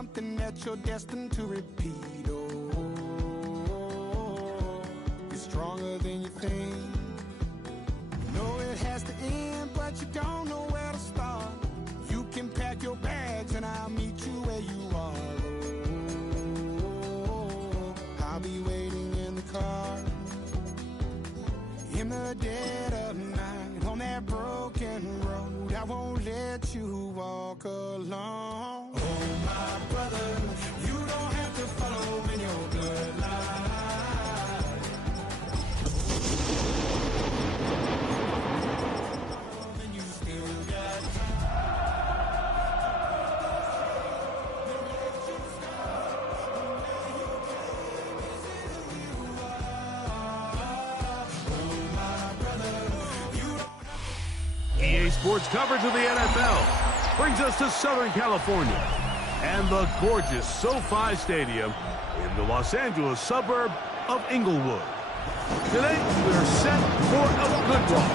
something that you're destined to repeat. Oh, you're stronger than you think. You know it has to end, but you don't know where to start. You can pack your bags and I'll meet you where you are. Oh, I'll be waiting in the car in the dead of night on that broken road. I won't let you walk alone. Oh, my brother, you don't have to follow in your bloodline. And you still got EA Sports coverage of the NFL brings us to Southern California and the gorgeous SoFi Stadium in the Los Angeles suburb of Inglewood. Today, we're set for a good one.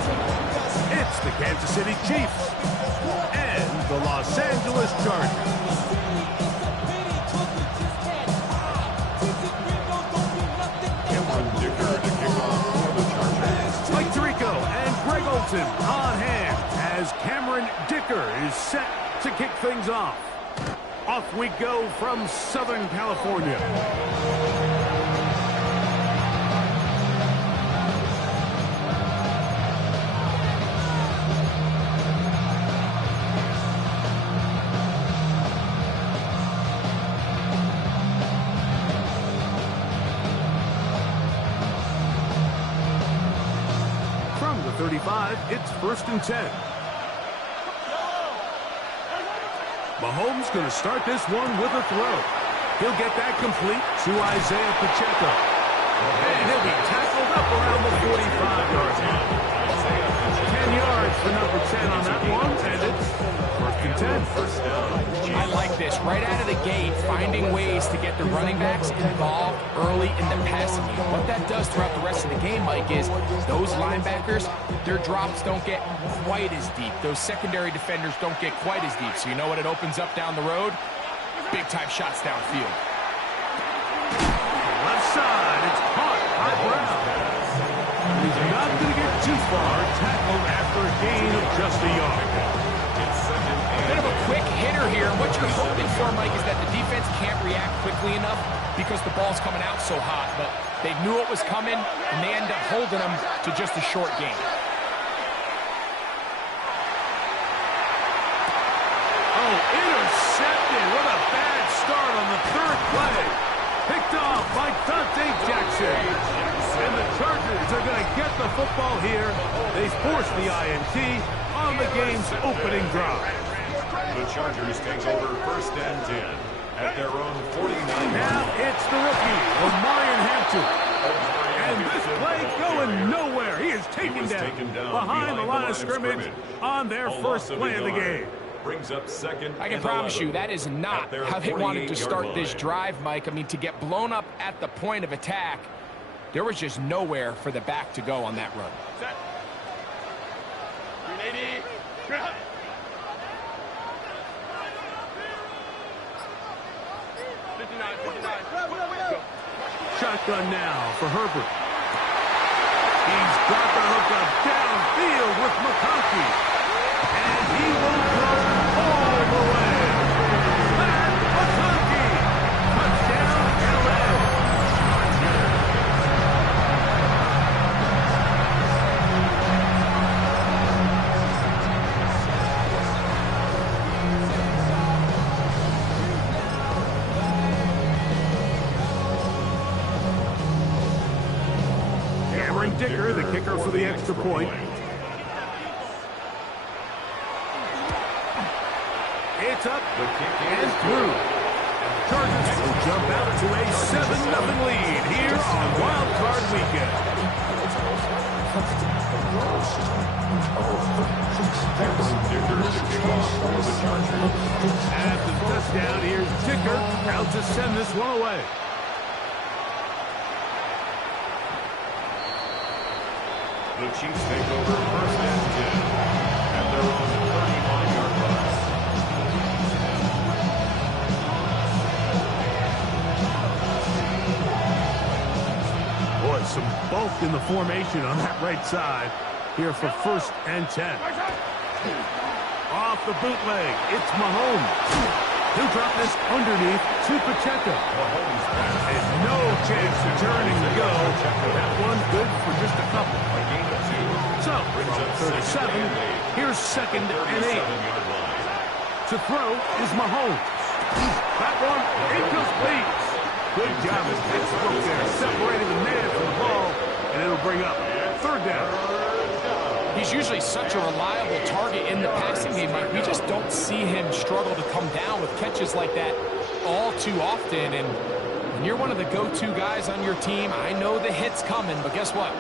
It's the Kansas City Chiefs and the Los Angeles Chargers. Mike Tirico and Greg Olson on hand as Cameron Dicker is set to kick things off. Off we go from Southern California. From the 35, it's 1st and 10. Mahomes going to start this one with a throw. He'll get that complete to Isaiah Pacheco. And he'll be tackled up around the 45-yard line. 10 yards for number 10 on that one, and it's 1st and 10. First down. I like this. Right out of the gate, finding ways to get the running backs involved early in the passing game. What that does throughout the rest of the game, Mike, is those linebackers, their drops don't get quite as deep. Those secondary defenders don't get quite as deep. So you know what it opens up down the road? Big-time shots downfield. Left side, it's caught by Brown. He's not going to get too far. Tackled after a gain of just a yard. Bit of a quick hitter here. What you're hoping for, Mike, is that the defense can't react quickly enough because the ball's coming out so hot. But they knew it was coming, and they end up holding them to just a short game. Oh, intercepted. What a bad start on the third play. Picked off by Dante Jackson. And the Chargers are going to get the football here. They force the INT on the game's opening drive. The Chargers take over 1st and 10 at their own 49. Now it's the rookie, Omarion Hampton. And this play going nowhere. He is taken down behind the line of scrimmage on their first play of the game. Brings up 2nd. I can promise you that is not how they wanted to start this drive, Mike. I mean, to get blown up at the point of attack, there was just nowhere for the back to go on that run. Set. 380. Shotgun now for Herbert. He's got the hook up downfield with McConkey. And he will go all the way. Matt McConkey. Touchdown, LA. Dicker, the kicker for the extra point. It's up and through. Chargers will jump out to a 7-0 lead here on Wild Card Weekend. After the touchdown, here's Dicker out to send this one away. The Chiefs take over 1st and 10 at their own 39-yard line. locked in the formation on that right side here for 1st and 10. Off the bootleg, it's Mahomes. He'll drop this underneath to Pacheco. And no chance to turn and go. That one good for just a couple. So, from 37, here's 2nd and 8. To throw is Mahomes. That one incomplete. Good job as Pittsburgh there, separating the man from the ball, and it'll bring up 3rd down. He's usually such a reliable target in the passing game. Like, we just don't see him struggle to come down with catches like that all too often. And when you're one of the go-to guys on your team, I know the hit's coming, but guess what?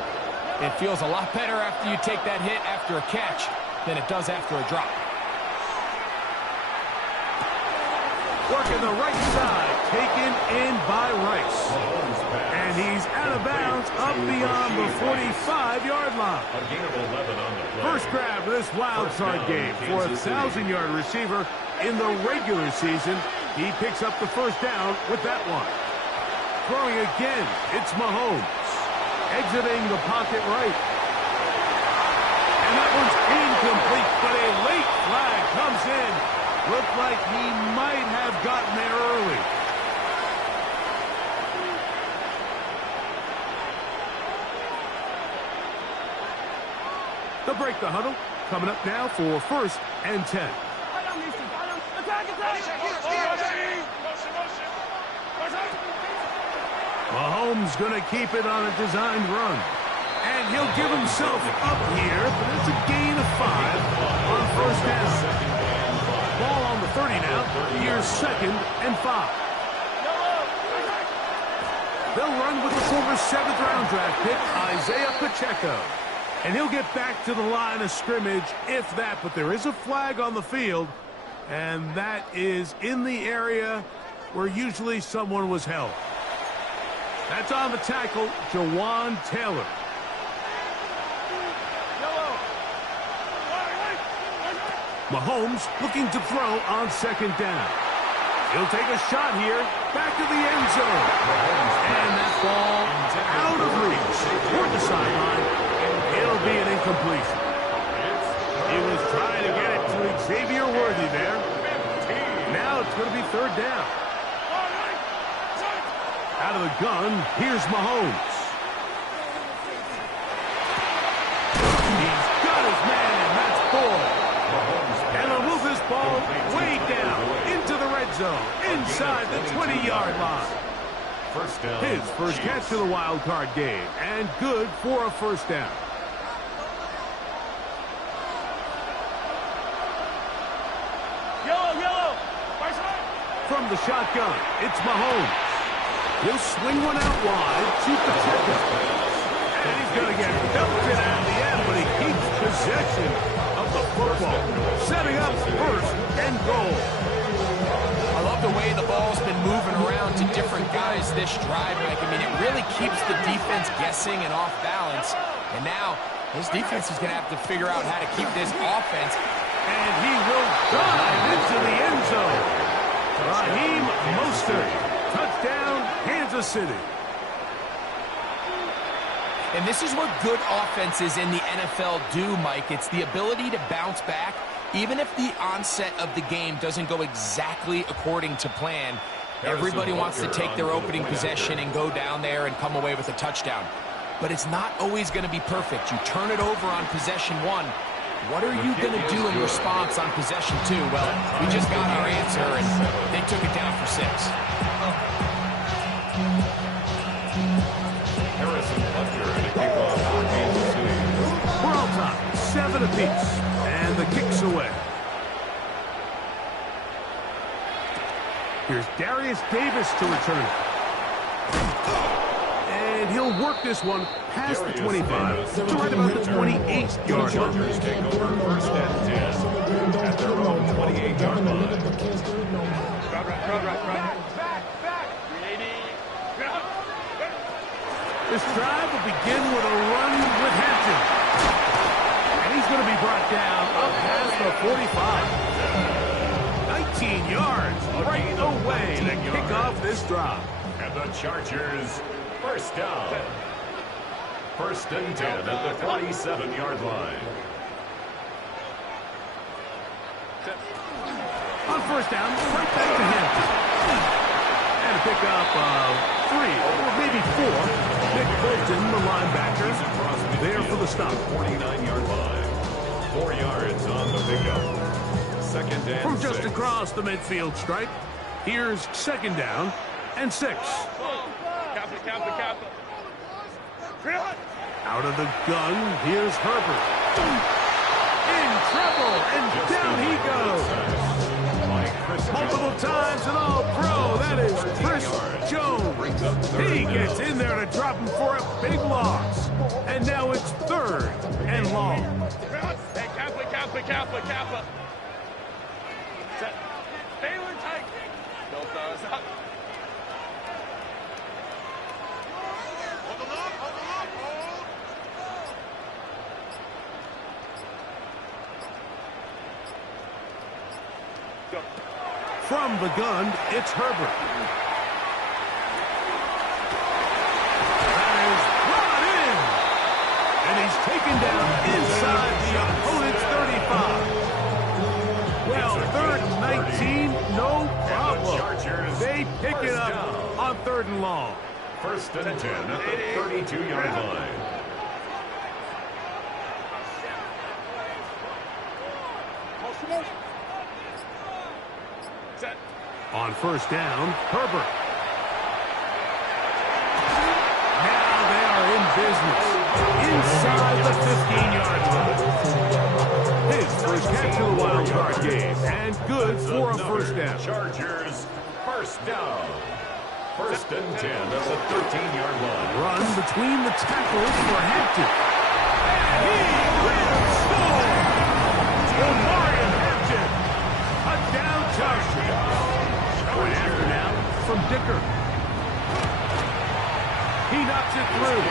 It feels a lot better after you take that hit after a catch than it does after a drop. Working the right side, taken in by Rice. And he's out of bounds up beyond the 45-yard line. First grab of this wild card game for a 1,000-yard receiver in the regular season. He picks up the 1st down with that one. Throwing again, it's Mahomes. Exiting the pocket right. And that one's incomplete, but a late flag comes in. Looked like he might have gotten there early. They'll break the huddle. Coming up now for 1st and 10. Mahomes going to keep it on a designed run. And he'll give himself up here, but it's a gain of 5 on 1st down. Ball on the 30 now. Here's 2nd and 5. They'll run with the former 7th-round draft pick, Isaiah Pacheco. And he'll get back to the line of scrimmage, if that. But there is a flag on the field, and that is in the area where usually someone was held. That's on the tackle, Jawan Taylor. Mahomes looking to throw on 2nd down. He'll take a shot here, back to the end zone. And that ball out of reach toward the sideline. It'll be an incompletion. He was trying to get it to Xavier Worthy there. Now it's going to be 3rd down. Out of the gun, here's Mahomes. He's got his man, that's 4. And he'll move this ball way down into the red zone, inside the 20-yard line. His first catch of the wild card game, and good for a 1st down. From the shotgun, it's Mahomes. He'll swing one out wide to Pacheco. And he's going to get belted at the end, but he keeps possession of the football, setting up 1st and goal. I love the way the ball's been moving around to different guys this drive, Mike. I mean, it really keeps the defense guessing and off balance. And now, this defense is going to have to figure out how to keep this offense. And he will dive into the end zone. Raheem Mostert, touchdown, Kansas City. And this is what good offenses in the NFL do, Mike. It's the ability to bounce back, even if the onset of the game doesn't go exactly according to plan. Everybody wants to take their opening possession and go down there and come away with a touchdown. But it's not always going to be perfect. You turn it over on possession 1. What are you going to do in response on possession 2? Well, we just got our answer, and they took it down for 6. We're all tied, 7 apiece, and the kick's away. Here's Darius Davis to return it. And he'll work this one past the 25 to right about the 28-yard line. Chargers take over 1st and 10 at their own 28-yard line. This drive will begin with a run with Hampton. And he's going to be brought down up past the 45. 19 yards right away to kick off this drive. And the Chargers, 1st down. First and 10 at the 47-yard line. On first down, right back to him. And a pickup of 3 or maybe 4. Nick Bolton, the linebacker, there for the stop. 49-yard line. 4 yards on the pickup. Second and From just 6. across the midfield stripe, here's second down and 6. Out of the gun, here's Herbert. In trouble, and down he goes. Multiple times and all pro, that is Chris Jones. He gets in there to drop him for a big loss. And now it's third and long. Hey, Kappa. Taylor tight. Built us up. From the gun, it's Herbert. That is brought in. And he's taken down inside the opponent's 35. Well, third and 19, no problem. They pick it up on third and long. First and 10 at the 32-yard line. On first down, Herbert. Now they are in business inside the 15-yard line. His first catch of the wild card game, and good for a first down. Chargers, first down. First and 10 at the 13-yard line. Run between the tackles for Hampton. And he will score! Omarion Hampton, a down touchdown. Going after now from Dicker. He knocks it through.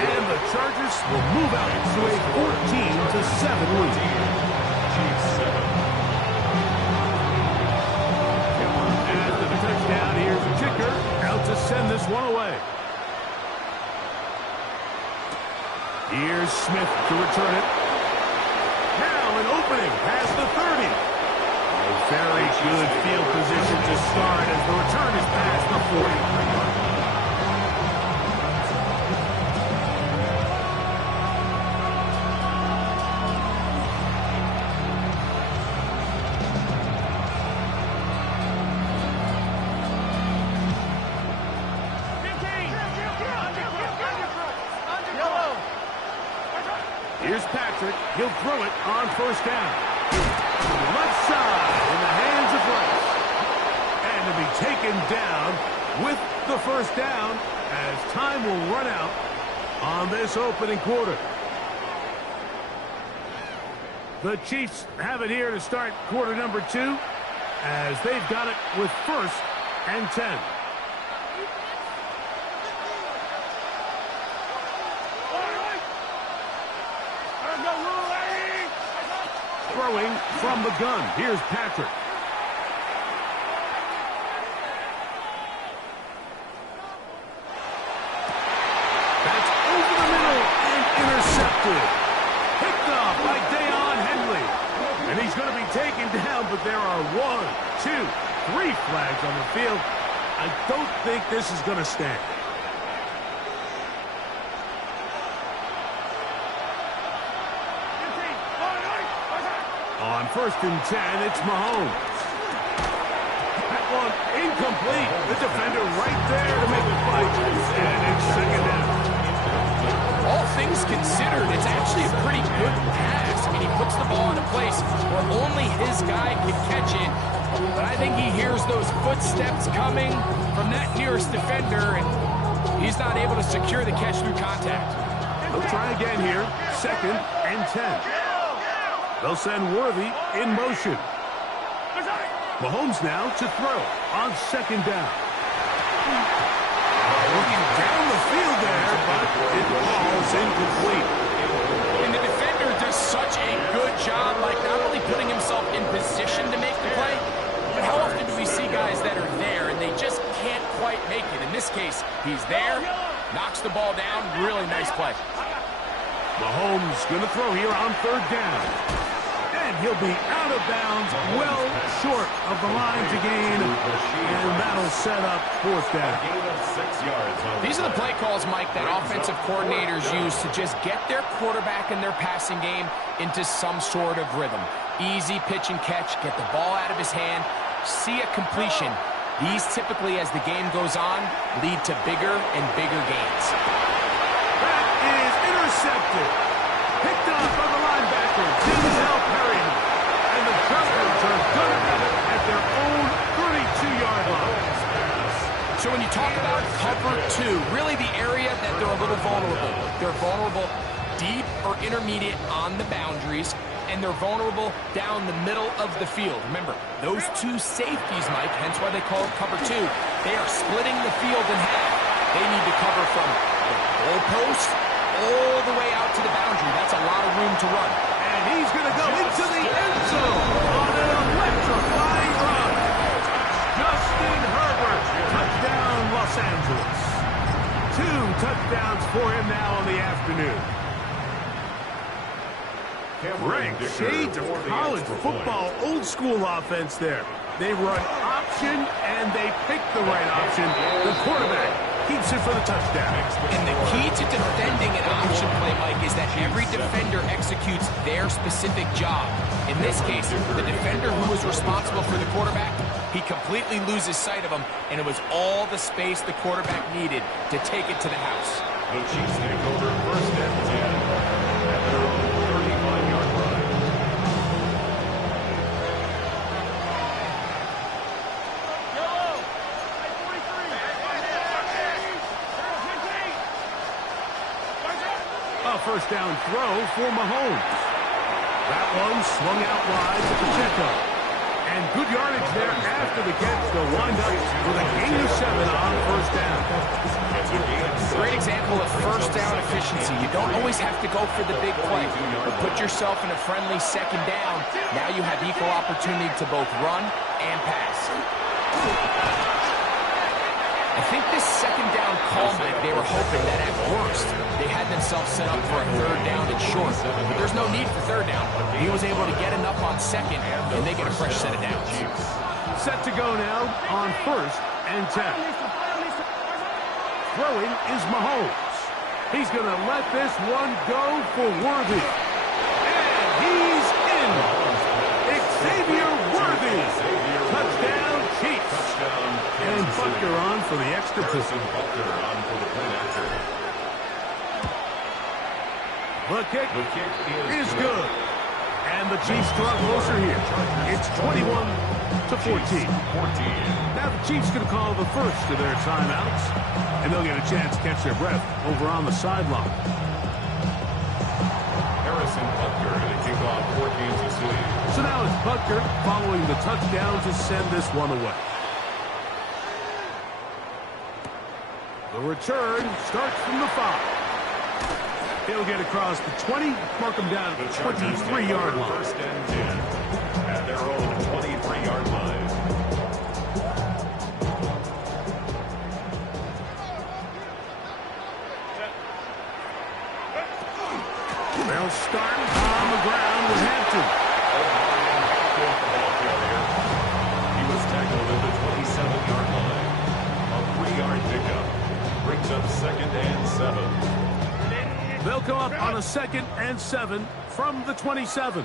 And the Chargers will move out to a 14-7 lead. After the touchdown, here's the kicker out to send this one away. Here's Smith to return it. Now an opening past the 30. A very good field position to start as the return is past the 40. Here's Patrick. He'll throw it on first down. Left side in the hands of Rice. And to be taken down with the first down as time will run out on this opening quarter. The Chiefs have it here to start quarter number 2 as they've got it with first and 10. Throwing from the gun. Here's Patrick. That's over the middle and intercepted. Picked off by Deion Henley. And he's going to be taken down, but there are 1, 2, 3 flags on the field. I don't think this is going to stand. On first and 10, it's Mahomes. That one incomplete. The defender right there to make the fight. And it's second down. All things considered, it's actually a pretty good pass. I mean, he puts the ball in a place where only his guy can catch it. But I think he hears those footsteps coming from that nearest defender, and he's not able to secure the catch through contact. They'll try again here. Second and 10. They'll send Worthy in motion. Mahomes now to throw on second down. Looking down the field there, but it falls incomplete. And the defender does such a good job, like not only putting himself in position to make the play, but how often do we see guys that are there and they just can't quite make it? In this case, he's there, Knocks the ball down. Really nice play. Mahomes going to throw here on 3rd down. And he'll be out of bounds, well short of the line to gain. And that'll set up 4th down. These are the play calls, Mike, that offensive coordinators use to just get their quarterback and their passing game into some sort of rhythm. Easy pitch and catch, get the ball out of his hand, see a completion. These typically, as the game goes on, lead to bigger and bigger gains. That is intercepted. Picked up by the linebacker, Denzel Perry. And the Chargers are going to have it at their own 32-yard line. So when you talk about cover 2, really the area that they're a little vulnerable. They're vulnerable deep or intermediate on the boundaries, and they're vulnerable down the middle of the field. Remember, those 2 safeties, Mike, hence why they call it cover 2, they are splitting the field in half. They need to cover from the goalpost all the way out to the boundary. That's a lot of room to run. And he's going to go into the end zone on an electrifying run. Justin Herbert, touchdown Los Angeles. 2 touchdowns for him now in the afternoon. Great shades of college football, old school offense there. They run option, and they pick the right option. The quarterback keeps it for the touchdown. And the key to defending an option play, Mike, is that every defender executes their specific job. In this case, the defender who was responsible for the quarterback, he completely loses sight of him, and it was all the space the quarterback needed to take it to the house. The Chiefs take over 1st and 10 at their own 35-yard line. A 1st down throw for Mahomes. That one swung out wide to Pacheco. And good yardage there after the catch. They'll wind up with a gain of 7 on 1st down. Great example of 1st down efficiency. You don't always have to go for the big play, but put yourself in a friendly 2nd down. Now you have equal opportunity to both run and pass. I think this 2nd down call, Mike, they were hoping that at worst they had themselves set up for a 3rd down and short. But there's no need for 3rd down. He was able to get enough on 2nd, and they get a fresh set of downs. Set to go now on 1st and 10. Throwing is Mahomes. He's going to let this one go for Worthy. And he's in. Xavier Worthy. Touchdown, Chiefs. And Butker on for the extra point. The kick is good. And the Chiefs draw closer here. It's 21-14. Now the Chiefs going to call the first of their timeouts. And they'll get a chance to catch their breath over on the sideline. Harrison Butker to kick off for Kansas City. So now it's Butker following the touchdown to send this one away. The return starts from the 5. He'll get across the 20, mark him down at the 23-yard line. 1st and 10 at their own 23-yard line. They'll start on the ground with Hampton. He was tackled at the 27-yard line. A 3-yard pickup brings up 2nd and 7. They'll come up on a 2nd and 7 from the 27.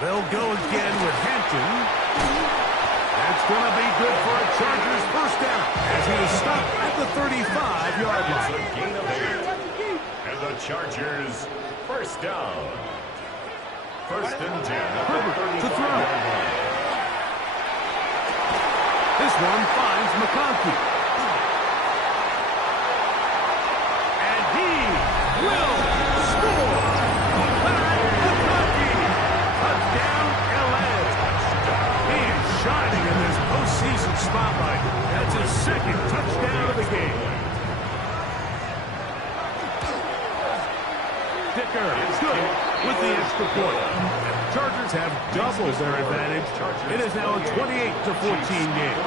They'll go again with Hampton. That's going to be good for a Chargers 1st down as he is stopped at the 35-yard line. It's a gain of 8. And the Chargers 1st down. 1st and 10 at the 35-yard line. This one finds McConkey. And he will score. Pat McConkey. Touchdown, LA. He is shining in this postseason spotlight. That's his 2nd touchdown of the game. Dicker is good with the extra point. Chargers have doubled their advantage. It is now a 28-14 game.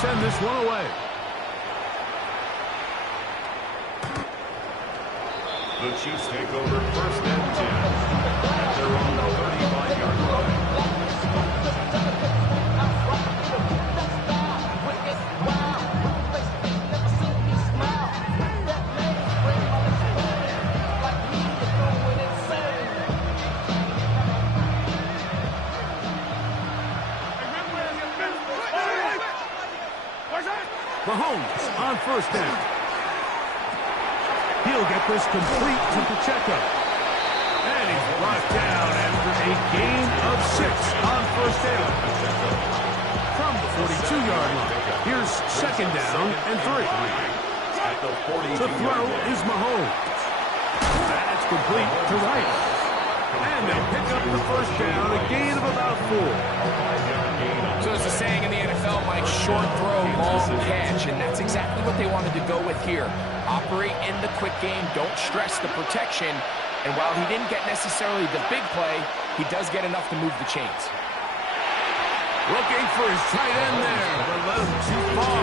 send this one away. The Chiefs take over 1st and 10 at their own 35-yard line. Mahomes on 1st down. He'll get this complete to Pacheco. And he's brought down after a gain of 6 on 1st down. From the 42-yard line. Here's 2nd down and 3. The throw is Mahomes. That's complete to Rice. And they'll pick up the 1st down, a gain of about 4. So there's a saying in the NFL, Mike, short throw, long catch, and that's exactly what they wanted to go with here. Operate in the quick game, don't stress the protection, and while he didn't get necessarily the big play, he does get enough to move the chains. Looking for his tight end there, but let him too far.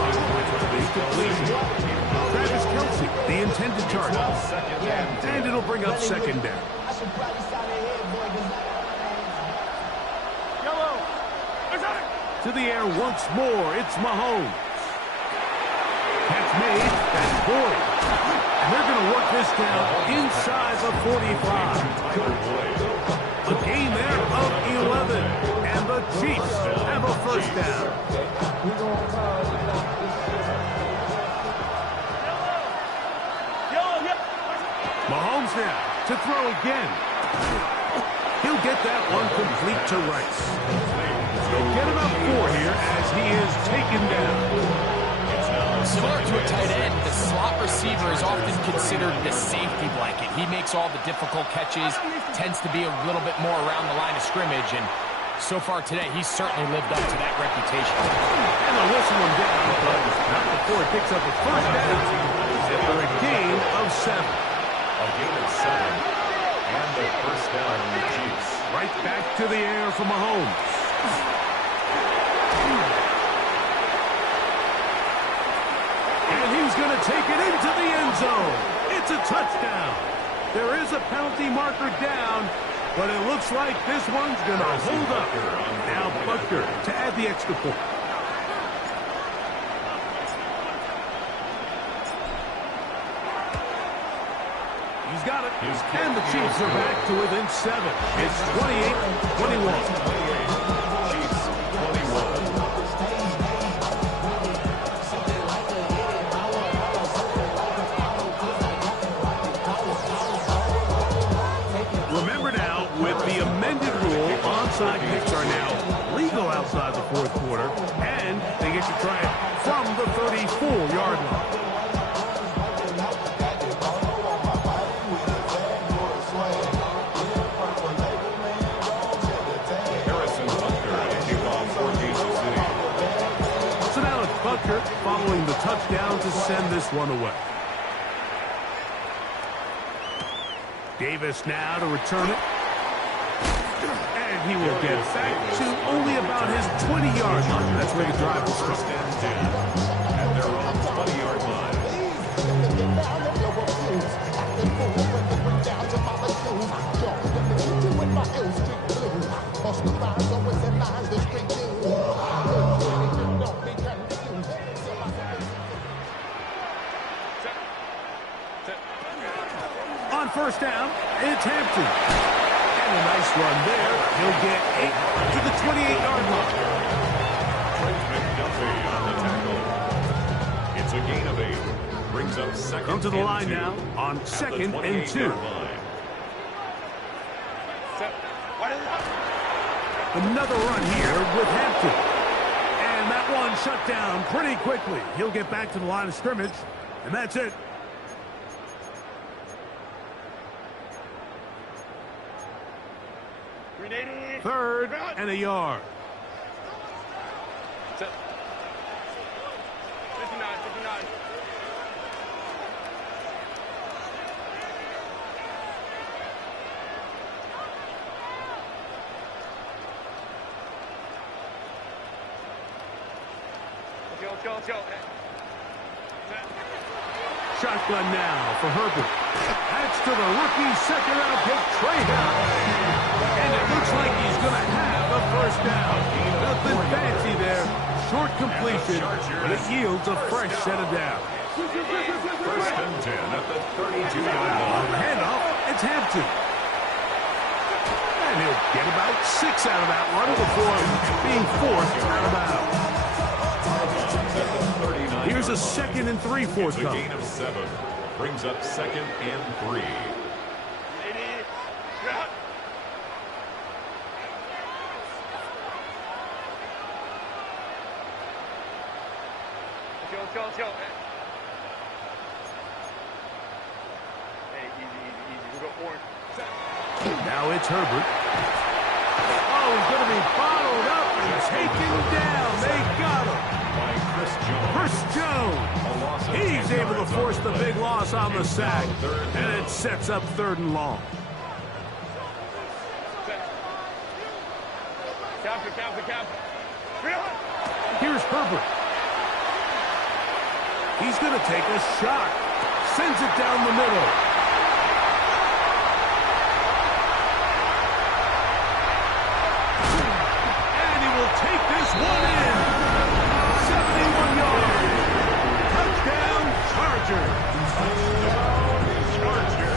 Incompletion. Travis Kelce, the intended target. And it'll bring up 2nd down. To the air once more, it's Mahomes. Catch made, that's Boyd. And they're going to work this down inside the 45. A gain there of 11. And the Chiefs have a 1st down. Mahomes now to throw again. He'll get that one complete to Rice. He'll get about 4 here as he is taken down. Similar to a tight end, the slot receiver is often considered the safety blanket. He makes all the difficult catches, tends to be a little bit more around the line of scrimmage, and so far today, he's certainly lived up to that reputation. And they'll whistle him down, but not before he picks up a 1st down after a gain of 7. A gain of 7. And the 1st down on the Chiefs. Right back to the air for Mahomes. And he's going to take it into the end zone. It's a touchdown. There is a penalty marker down, but it looks like this one's going to hold up. Now Butker to add the extra point. He's got it. And the Chiefs are back to within 7. It's 28-21. Chiefs 21. Remember now, with the amended rule, onside kicks are now legal outside the 4th quarter, and they get to try it from the 34-yard line. So now it's Butker following the touchdown to send this one away. Davis now to return it. And he will get back to only about his 20-yard line. That's where the drive will start. At their own 20-yard line. On 1st down, it's Hampton. And a nice run there. He'll get 8 to the 28-yard line. McDuffie on the tackle. It's a gain of 8. Brings up 2nd Come to the line and 2 now on 2nd and 2. Another run here with Hampton. And that one shut down pretty quickly. He'll get back to the line of scrimmage, and that's it. Third and a yard. 59, 59. Okay, Let's go. Shotgun now for Herbert. That's to the rookie second-round pick, Trey Hill. And it looks like he's going to have a first down. Nothing fancy there. Short completion, but it yields a fresh set of downs. First and 10 at the 32-yard On line. the handoff, it's Hampton. And he'll get about 6 out of that one before being forced out of bounds. Here's a 2nd and 3 for It's a Cup. gain of 7. Brings up 2nd and 3. Let's go. Hey, easy. We got Warren. Now it's Herbert. Oh, he's going to be bottled up and taken down. They got him. By Chris Jones. Chris Jones. A loss of 10 He's able to yards force on the play. big loss on the sack. Third And down. it sets up 3rd and long. Cap. Here's Herbert. He's going to take a shot. Sends it down the middle. And he will take this one in. 71 yards. Touchdown, Chargers.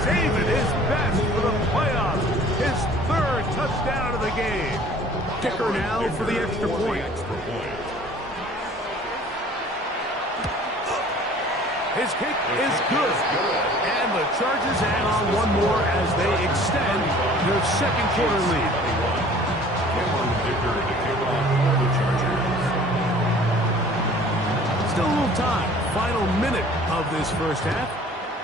Saving his best for the playoffs. His 3rd touchdown of the game. Kicker now for the extra point. His kick is good. And the Chargers hang on one more as they extend their 2nd quarter lead. Still a little time. Final minute of this first half.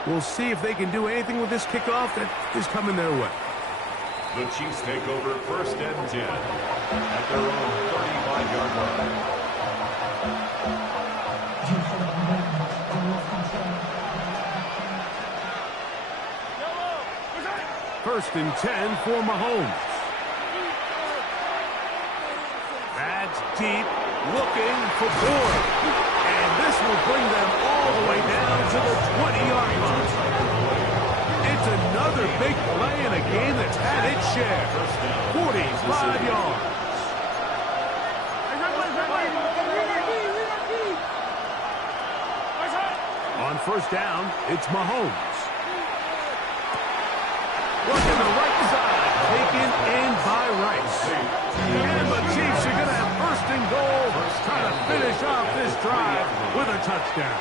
We'll see if they can do anything with this kickoff that is coming their way. The Chiefs take over 1st and 10 at their own 35-yard line. 1st and 10 for Mahomes. That's deep, looking for Ford. And this will bring them all the way down to the 20-yard line. It's another big play in a game that's had its share. 45 yards. On 1st down, it's Mahomes. Looking the right side, taken in by Rice. And the Chiefs are going to have 1st and goal, trying to finish off this drive with a touchdown.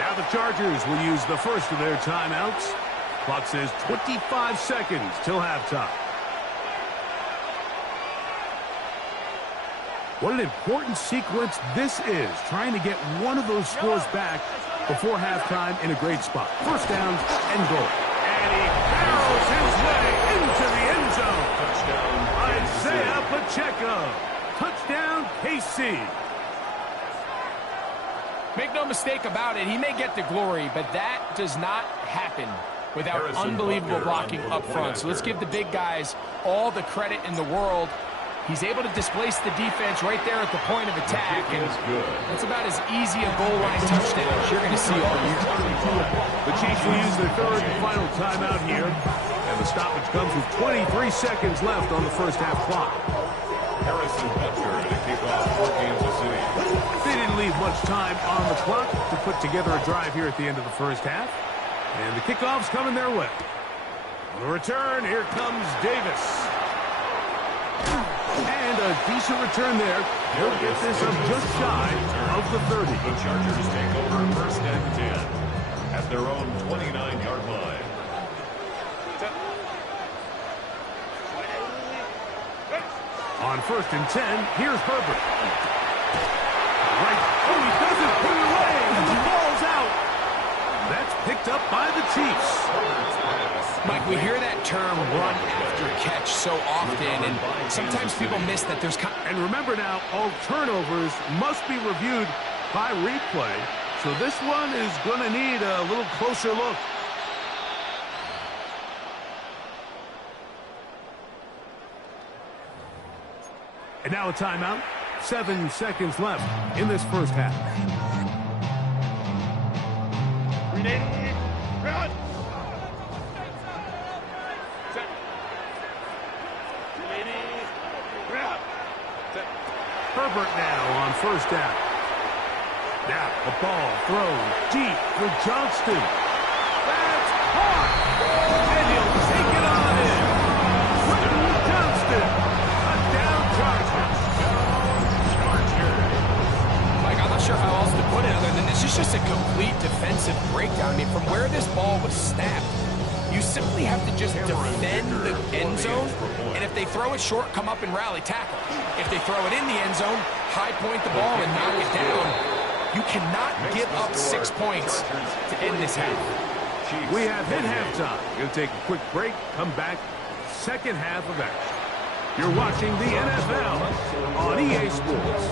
Now the Chargers will use the first of their timeouts. Clock says 25 seconds till halftime. What an important sequence this is, trying to get one of those scores back before halftime in a great spot. 1st down and goal. And he barrels his way into the end zone. Touchdown, Isaiah Pacheco. Touchdown, KC. Make no mistake about it, he may get the glory, but that does not happen without Harrison unbelievable Butker blocking on the up front. So let's give the big guys all the credit in the world. He's able to displace the defense right there at the point of attack, and that's about as easy a goal line touchdown as you're going to see all year. The Chiefs will use their 3rd and final timeout here, and the stoppage comes with 23 seconds left on the first half clock. Harrison Butker to kick off for Kansas City. They didn't leave much time on the clock to put together a drive here at the end of the first half, and the kickoff's coming their way. On the return, here comes Davis. And a decent return there. He'll get this up just shy of the 30. The Chargers take over 1st and 10 at their own 29-yard line. On 1st and 10, here's Herbert. Right. Oh, he doesn't put it away, and the ball's out. That's picked up by the Chiefs. Mike, we hear that term run after catch so often, and sometimes people miss that there's... And remember now, all turnovers must be reviewed by replay, so this one is going to need a little closer look. And now a timeout. 7 seconds left in this first half. Herbert now on first down. Now the ball thrown deep for Johnston. That's caught. And he'll take it on in. Quentin Johnston. Touchdown Chargers. Mike, I'm not sure how else to put it other than this is just a complete defensive breakdown. I mean, from where this ball was snapped, you simply have to just defend the end zone, and if they throw it short, come up and rally tackle. If they throw it in the end zone, high point the ball and knock it down. You cannot give up 6 points to end this half. We have hit halftime. Going to take a quick break, come back, second half of action. You're watching the NFL on EA Sports.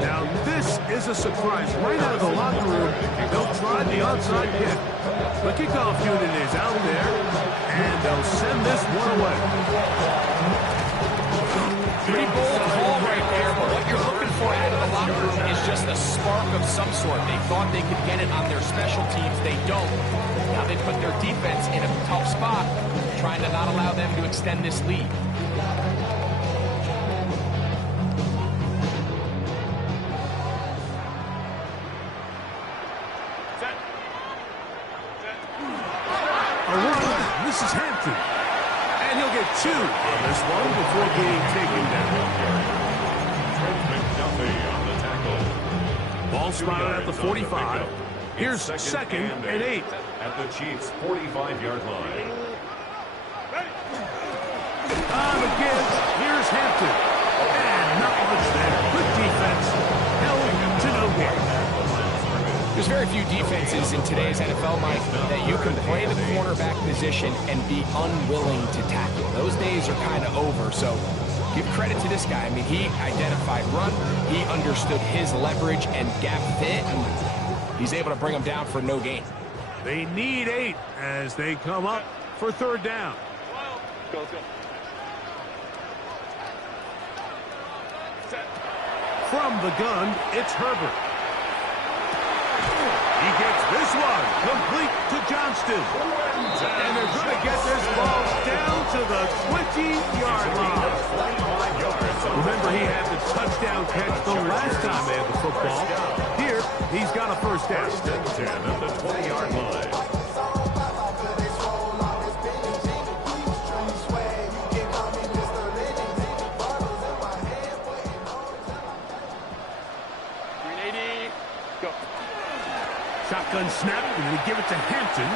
Now this is a surprise right out of the locker room. They'll try the onside kick. The kickoff unit is out there, and they'll send this one away. Pretty bold call right there, but what you're looking for out of the locker room is just a spark of some sort. They thought they could get it on their special teams. They don't. Now they put their defense in a tough spot, trying to not allow them to extend this lead. This is Hampton. And he'll get 2 on this one before being taken down. On the tackle. Ball spotted at the 45. Here's second and 8. At the Chiefs' 45-yard line. On the give, here's Hampton. And not much there. Good defense. Held to no gain. There's very few defenses in today's NFL, Mike, that you can play the cornerback position and be unwilling to tackle. Those days are kind of over, so give credit to this guy. I mean, he identified run, he understood his leverage and gap fit, and he's able to bring them down for no gain. They need 8 as they come up for third down. Let's go. From the gun, it's Herbert. He gets this one complete to Johnston. And they're going to get this ball down to the 20-yard line. Remember, he had the touchdown catch the last time they had the football. Here, he's got a first down. 10 at the 20-yard line. Shotgun snap, and we give it to Hampton.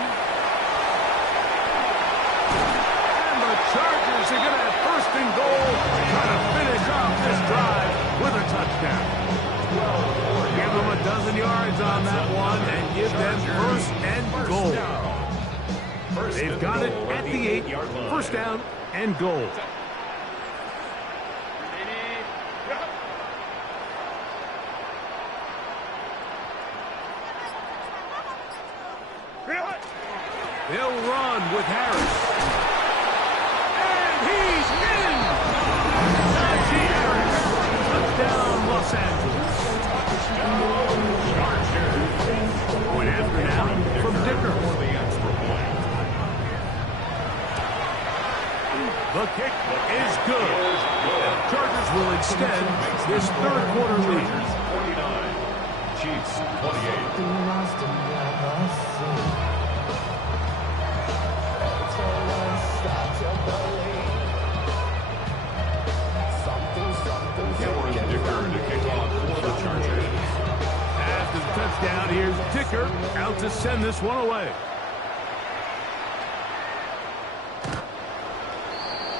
And the Chargers are going to have first and goal, trying to finish off this drive with a touchdown. Give them a dozen yards on that one and give them first and goal. They've got it at the 8, first down and goal. They'll run with Harris. And he's in! Najee Harris. Touchdown, Los Angeles. Point after now from Dicker. The kick is good. And Chargers will extend this third quarter lead. 49. Chiefs 28. After the touchdown, here's Dicker out to send this one away.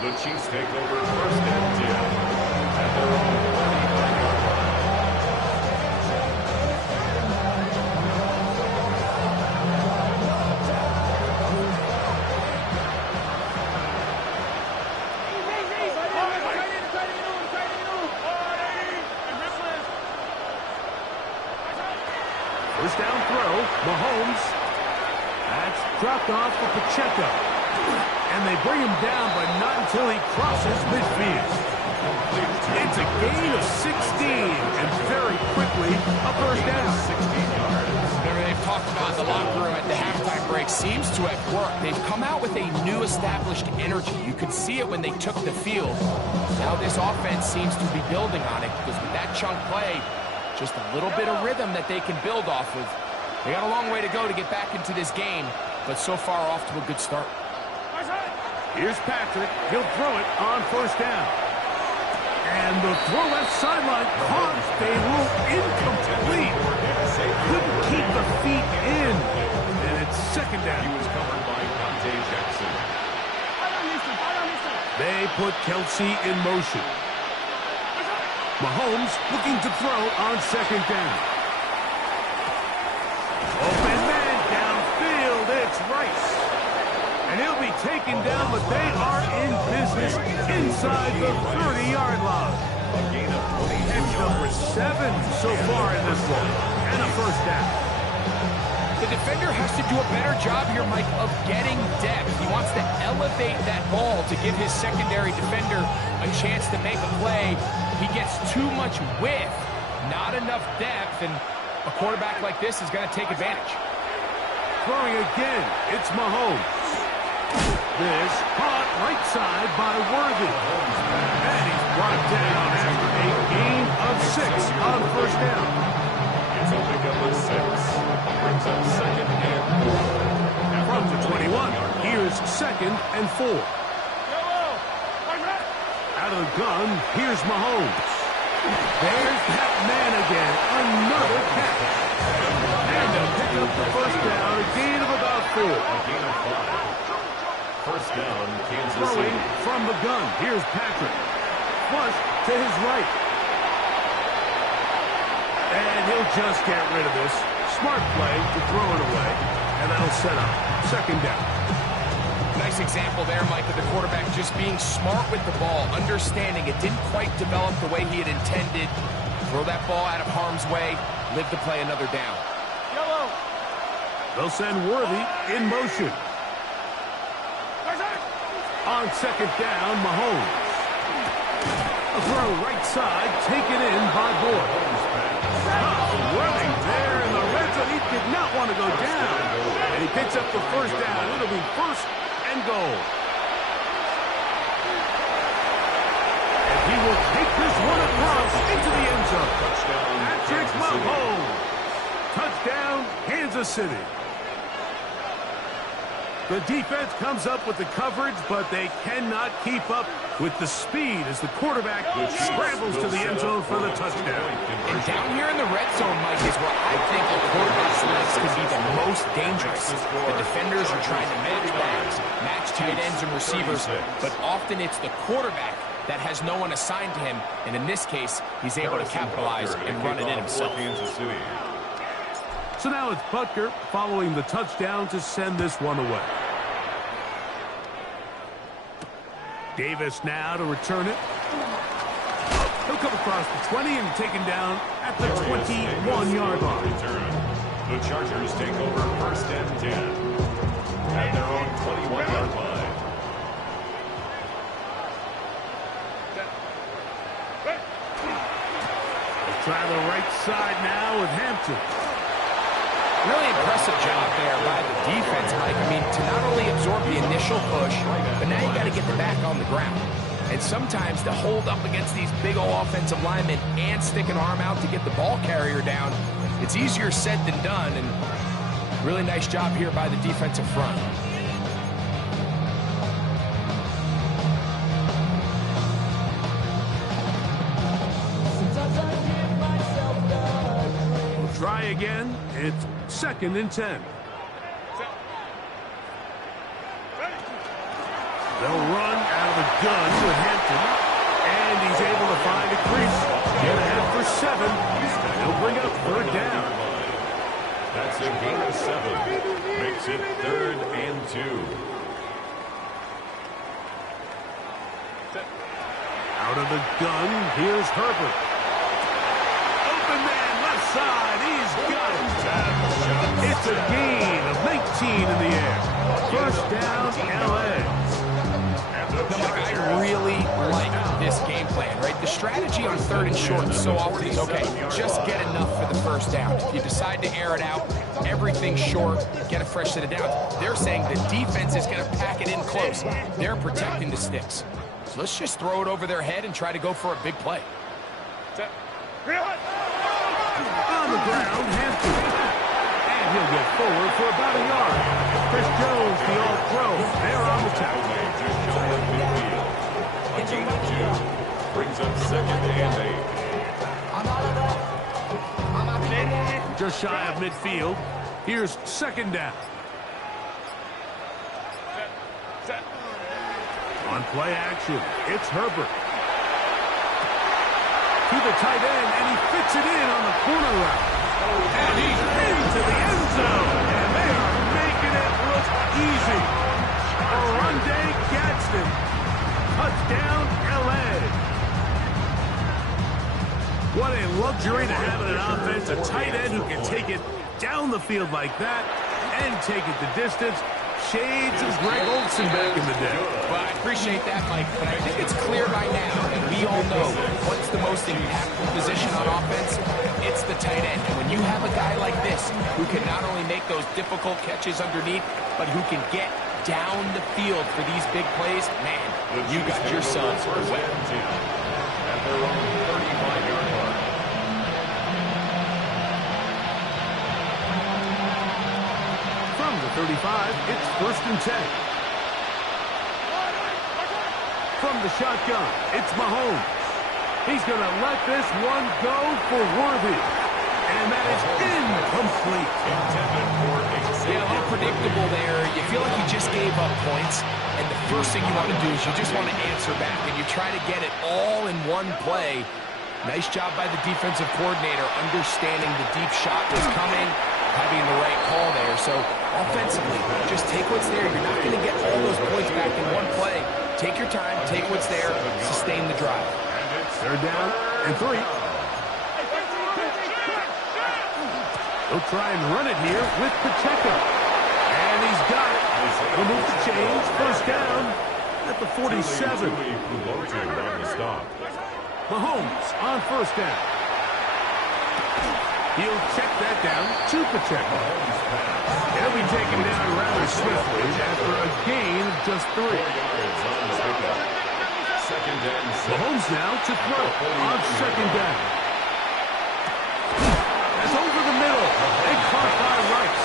The Chiefs take over first and 10 at their own 45-yard line. First down throw, Mahomes. That's dropped off for Pacheco. And they bring him down, but not until he crosses midfield. It's a gain of 16, and very quickly, a first down. 16 yards. Whatever they've talked about in the locker room at the halftime break seems to have worked. They've come out with a new established energy. You could see it when they took the field. Now this offense seems to be building on it because with that chunk play, just a little bit of rhythm that they can build off of. They got a long way to go to get back into this game, but so far off to a good start. Here's Patrick. He'll throw it on first down. And the throw left sideline caught a little incomplete. Couldn't keep the feet in. And it's second down. He was covered by Dante Jackson. They put Kelsey in motion. Mahomes looking to throw on second down. Open man downfield. It's Rice. And he'll be taken down, but they are in business inside the 30-yard line. A gain of 22 It's number 7 so far in this one. And a first down. The defender has to do a better job here, Mike, of getting depth. He wants to elevate that ball to give his secondary defender a chance to make a play. He gets too much width, not enough depth, and a quarterback like this is going to take advantage. Throwing again, it's Mahomes. This caught right side by Worthy. And he's brought down after a gain of 6 on first down. It's a pickup of 6. Brings up second and 4. From the 21, here's second and 4. Out of the gun, here's Mahomes. There's that man again, another catch. And they'll pick up the first down, a gain of about 4. A gain of 5. First down, Kansas Throwing City. from the gun, here's Patrick. Flush to his right. And he'll just get rid of this. Smart play to throw it away. And that'll set up second down. Nice example there, Mike, of the quarterback just being smart with the ball, understanding it didn't quite develop the way he had intended. Throw that ball out of harm's way, live to play another down. They'll send Worthy in motion. On second down, Mahomes. A throw right side, taken in by Boyd. Running there in the red zone. He did not want to go down. And he picks up the first down. It'll be first and goal. And he will take this one across into the end zone. Patrick Mahomes. Touchdown, Kansas City. The defense comes up with the coverage, but they cannot keep up with the speed as the quarterback scrambles to the end zone for the touchdown. And down here in the red zone, Mike, is where I think the quarterback's legs can be the most dangerous. The defenders are trying to match backs, match tight ends and receivers, but often it's the quarterback that has no one assigned to him, and in this case, he's able to capitalize and run it in himself. So now it's Butker following the touchdown to send this one away. Davis now to return it. He'll come across the 20 and taken down at the 21-yard line. The Chargers take over first and 10 at their own 21-yard line. They try the right side now with Hampton. Really impressive job there by the defense, Mike. I mean, to not only absorb the initial push, but now you got to get the back on the ground. And sometimes to hold up against these big old offensive linemen and stick an arm out to get the ball carrier down, it's easier said than done. And really nice job here by the defensive front. Try again. It's second and 10. They'll run out of the gun with Hampton. And he's able to find a crease. Get ahead for 7. He'll bring up third down. That's a gain of 7. Makes it 3rd and 2. Out of the gun, here's Herbert. Open man, left side, he's got it. It's a gain of 19 in the air. First down, L.A. I really like this game plan, right? The strategy on 3rd and short so often is, okay, just get enough for the first down. If you decide to air it out, everything short, get a fresh set of downs. They're saying the defense is going to pack it in close. They're protecting the sticks. So let's just throw it over their head and try to go for a big play. On the ground, Hampton. And he'll get forward for about a yard. Chris Jones, the all-pro, there on the tackle. Brings up 2nd and 8. Just shy of midfield. Here's 2nd down. On play action, it's Herbert. To the tight end, and he fits it in on the corner route. And he's into the end zone. And they are making it look easy. Oronde Gadsden. Touchdown, L.A. What a luxury to have in an offense. A tight end who can take it down the field like that and take it the distance. Shades of Greg Olsen back in the day. Well, I appreciate that, Mike, but I think it's clear by now that we all know what's the most impactful position on offense. It's the tight end. And when you have a guy like this who can not only make those difficult catches underneath, but who can get down the field for these big plays, man, you got your son a weapon. At their own 35-yard line. From the 35, it's 1st and 10. From the shotgun, it's Mahomes. He's going to let this one go for Worthy. And that is incomplete. Intended for a Yeah, a little predictable there. You feel like you just gave up points, and the first thing you want to do is you just want to answer back, and you try to get it all in one play. Nice job by the defensive coordinator understanding the deep shot was coming, having the right call there. So offensively, just take what's there. You're not going to get all those points back in one play. Take your time, take what's there, sustain the drive. 3rd down and 3. He'll try and run it here with Pacheco. And he's got it. He'll move the chains. First down at the 47. on the stop. Mahomes on 1st down. He'll check that down to Pacheco. He'll be taken down rather swiftly after a gain of just 3. Mahomes now to throw on 2nd down. That's over the middle. They caught by Rice.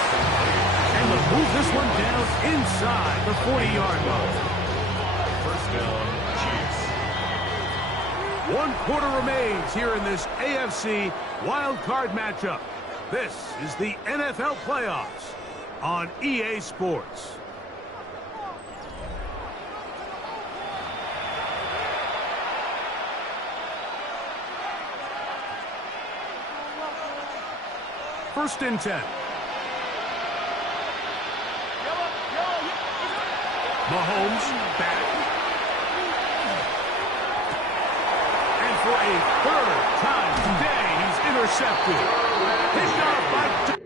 And they'll move this one down inside the 40-yard line. First down, Chiefs. 1 quarter remains here in this AFC wild card matchup. This is the NFL playoffs on EA Sports. First and 10. Mahomes back. And for a 3rd time today, he's intercepted. Picked off by